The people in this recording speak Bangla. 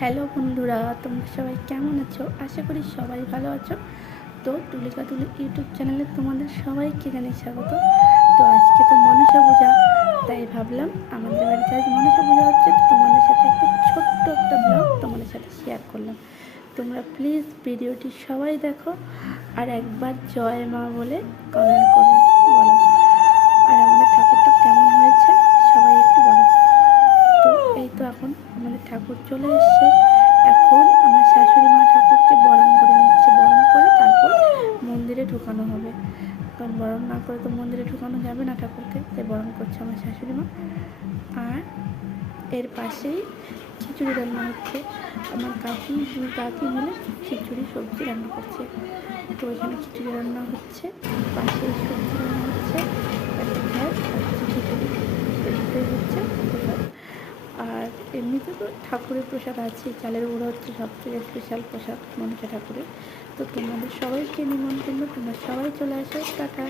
হ্যালো বন্ধুরা, তোমরা সবাই কেমন আছো? আশা করি সবাই ভালো আছো। তো তুলিকা তুলি ইউটিউব চ্যানেলে তোমাদের সবাইকে জানাই স্বাগত। তো আজকে তো মনসা পূজা, তাই ভাবলাম আমাদের বাড়িতে আজ মনসা পূজা হচ্ছে, তো তোমাদের সাথে একটা ছোট্ট একটা ব্লগ তোমাদের সাথে শেয়ার করলাম। তোমরা প্লিজ ভিডিওটি সবাই দেখো আর একবার জয় মা বলে কমেন্ট করে বলো। আর আমাদের ঠাকুরটা কেমন হয়েছে সবাই একটু বলো। তো এই তো এখন আমাদের ঠাকুর চলে এসছে। এখন আমার শাশুড়ি মা ঠাকুরকে বরণ করে নিচ্ছে, বরণ করে তারপর মন্দিরে ঢোকানো হবে, কারণ বরণ না করে তো মন্দিরে ঢোকানো যাবে না ঠাকুরকে, তাই বরণ করছে আমার শাশুড়ি মা। আর এর পাশেই খিচুড়ি রান্না হচ্ছে। আমার কাকি, দুই কাকি মিলে খিচুড়ি সবজি রান্না করছে। তো এখানে খিচুড়ি রান্না হচ্ছে, পাশেই সবজি রান্না হচ্ছে, একটা গ্যাস আর খিচুড়ি, এটাই হচ্ছে প্রসাদ। আর এমনিতে তো ঠাকুরের প্রসাদ আছে, চালের গুঁড়ো হচ্ছে সবথেকে স্পেশাল প্রসাদ মনসা ঠাকুরের। তো তোমাদের সবাইকে নিমন্ত্রণ, তোমরা সবাই চলে আসো। টাটা।